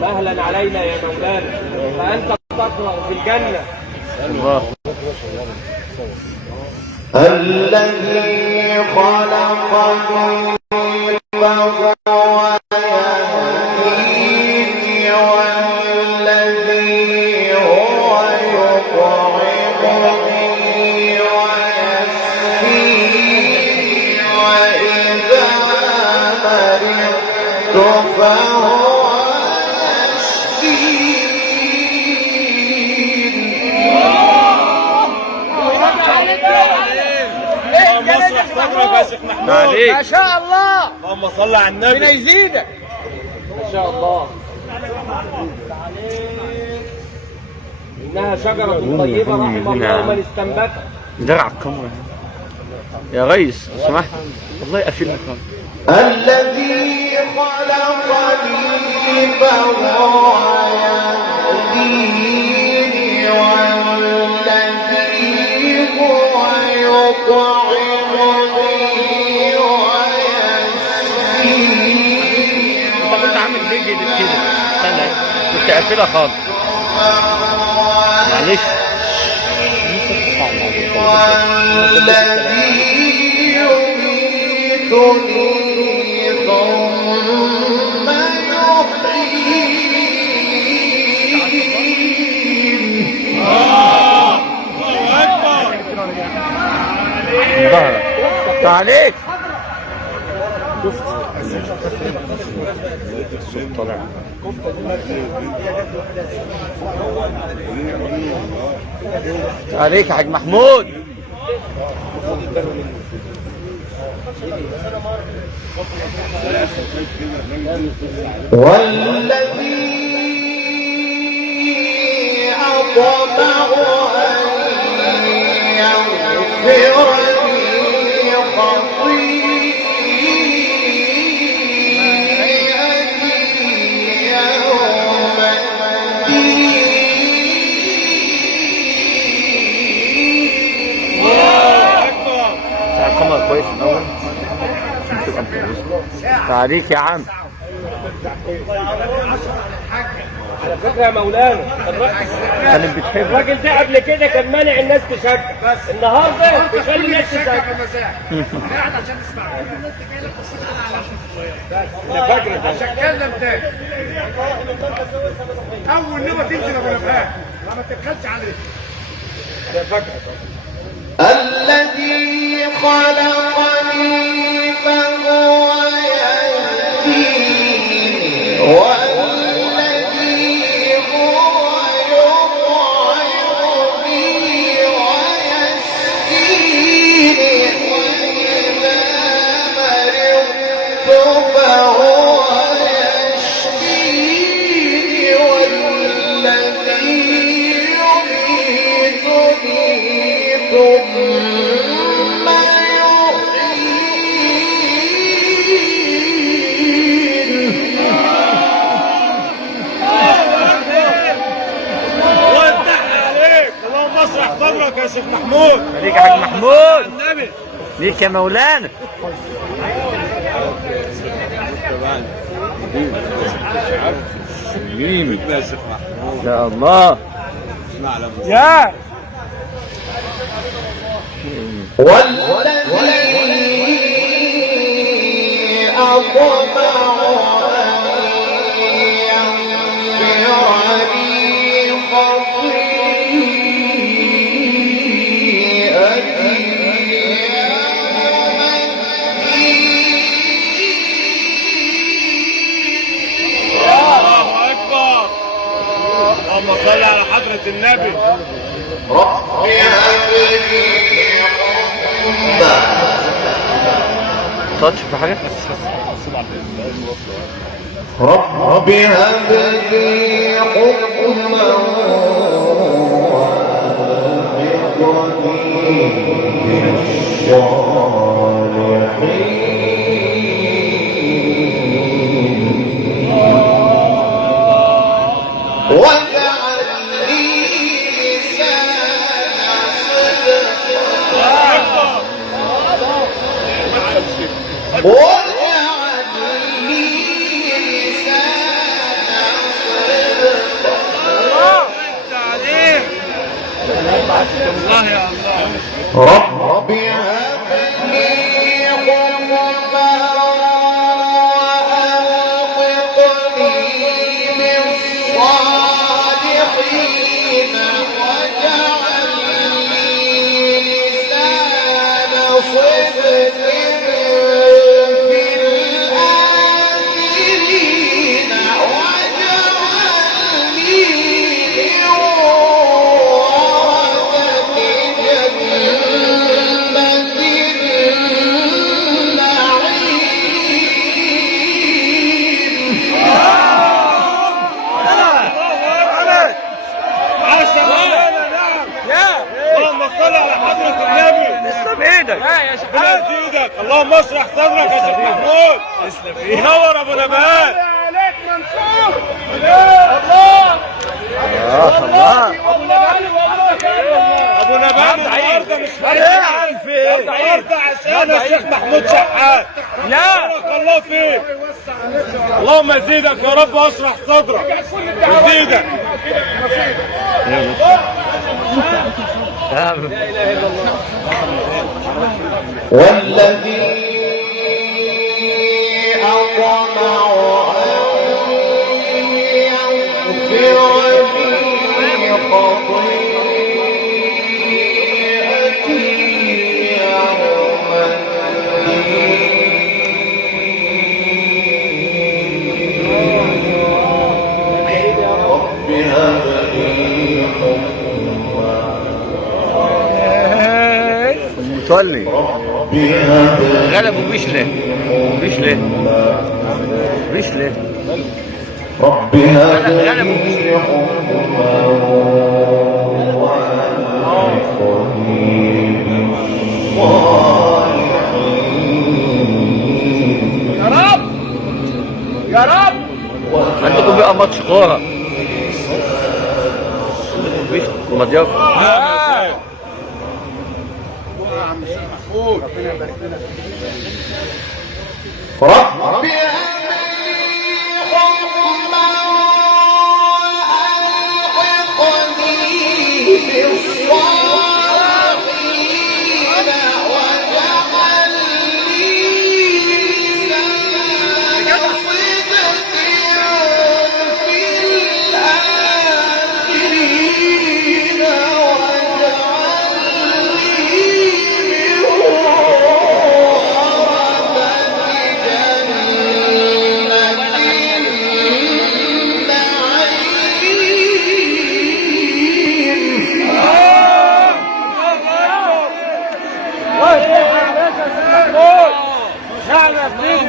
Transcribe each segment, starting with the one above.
مهلا علينا يا مولانا، فأنت تقرأ في الجنة. الله. الذي خلقني فهو يهديني، والذي هو يطعمني ويسقيني، وإذا مرضت فهو عليك ما شاء الله. اللهم صل على النبي. ربنا يزيدك ما شاء الله. انها شجره طيبه رحم الله من استنبتها. درع الكاميرا يا ريس لو سمحت، والله يقفلنا الكاميرا. الذي خلقني فهو يهديني، والذي هو يطعمني ويسقيني. انت كنت عامل فيديو كده، استنى كنت قافلها خالص معلش. والذي يميتني ثم يحيين. ظهرك عليك. شفت الصوت طالع. عليك يا حاج محمود. والذي أطمع أن يغفر لي خطيئتي يوم الدين. القمر كويس الأول عشان تبقى متجوزة. عليك يا عم. على فكره يا مولانا كانت بتحب الراجل ده قبل كده كان مانع الناس تشجع، النهارده بيخلي الناس تشجع. قاعد عشان نسمع الناس جايه لك انا فاكر عشان اتكلم تاني. اول نوبه تنزل ابو نبهان ما تبخلش عليه. انا فاكر. الذي خلقني فهو يهديني، والذي هو يطعمني ويسقيني، وإذا مرضت فهو يشفيني، والذي يميتني ثم صبرك يا شيخ محمود. عليك يا حاج محمود. النبي ليك يا مولانا. يا شيخ محمود يا الله يا والذي أطمع أن يغفر لي خطيئتي يوم الدين. الله أكبر. اللهم صل على حضرة النبي. رب هب لي حكما. تاتش في حاجة؟ رب هب لي حكما وألحقني بالصالحين. الله يا الله. رب هب لي حكما وألحقني بالصالحين واجعل لي لسان صدق في الآخرين واجعلني من ورثة جنة النعيم. عاش يا مولانا. نعم. اللهم صل على حضرة النبي. تسلم ايدك. ربنا يزيدك. اللهم اشرح صدرك يا شيخ محمود. منور ابو نبات. عليك منصور. الله. ابو نبات النهارده مش فارق معاك في ايه؟ النهارده عشان الشيخ محمود شحات. بارك الله فيك. اللهم يزيدك يا رب واشرح صدرك. يزيدك. والذي أطمع أن يغفر لي خطيئتي يوم الدين. رب هب لي حكما متولي رب هب لي غلبوا بيشله بيشله بيشله. رب هب لي حكما وألحقني بالصالحين. يا رب عندكم بقى ماتش كوره. عندكم مضيافه. رب هب لي حكما وألحقني بالصالحين واجعل لي لسان صدق في الآخرين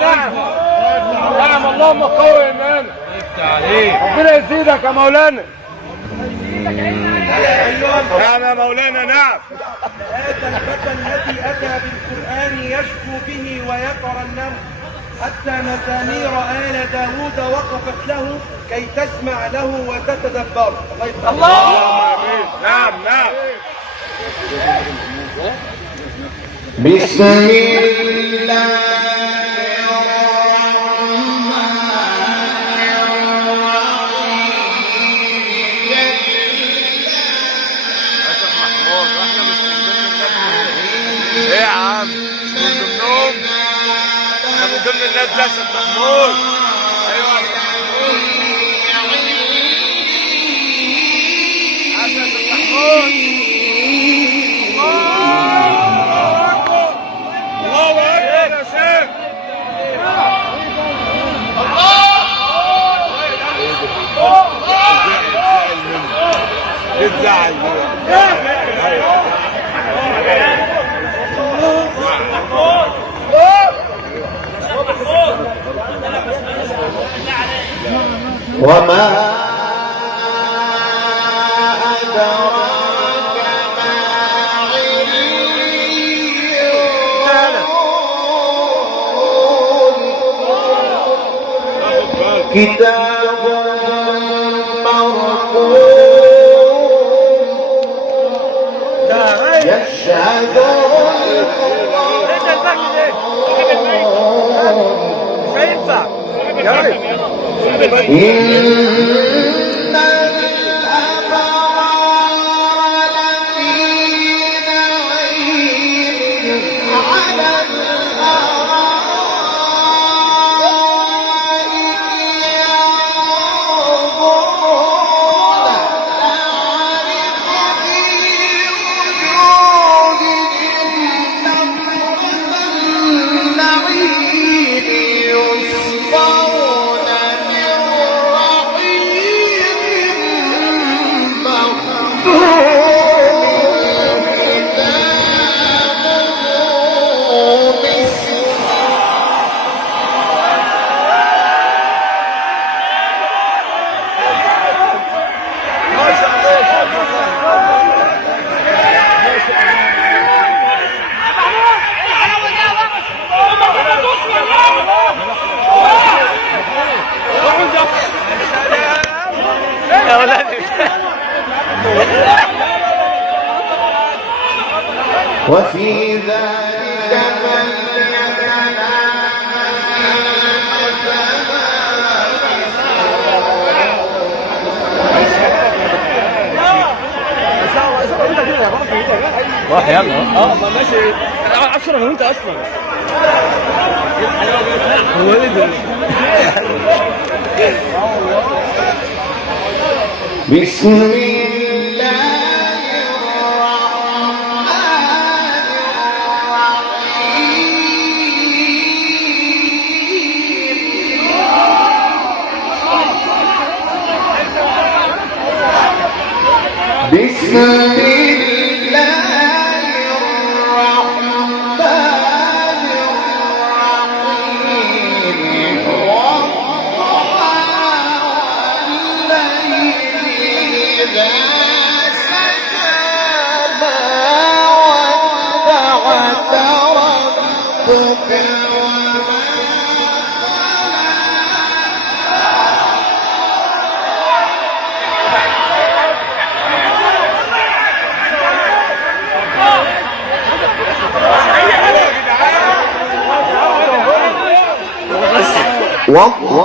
نعم. اللهم قوي ايمانك. ربنا يزيدك يا مولانا. نعم يا مولانا. نعم. هذا الفتى الذي أتى بالقرآن يشكو به ويترنم حتى مزامير آل داود وقفت له كي تسمع له وتتدبر. الله. نعم. نعم. بسم الله ايه يا عم؟ من ضمنهم؟ احنا من ضمن الناس ده يا شيخ محمود. ايوه يا شيخ محمود. عاش يا شيخ محمود. الله اكبر. الله اكبر يا شيخ. تزعل وما أدراك ما عليون كتاب مرقوم يشهده إن الأبرار لفي وفي ذلك فليتنافس راح يلا. ما ماشي 10 انا وانت اصلا. هو ايه ده؟ بسم الله الرحمن الرحيم. بسم الله الرحمن الرحيم. والليل إذا سجى ما ودعك ربك وما قلى.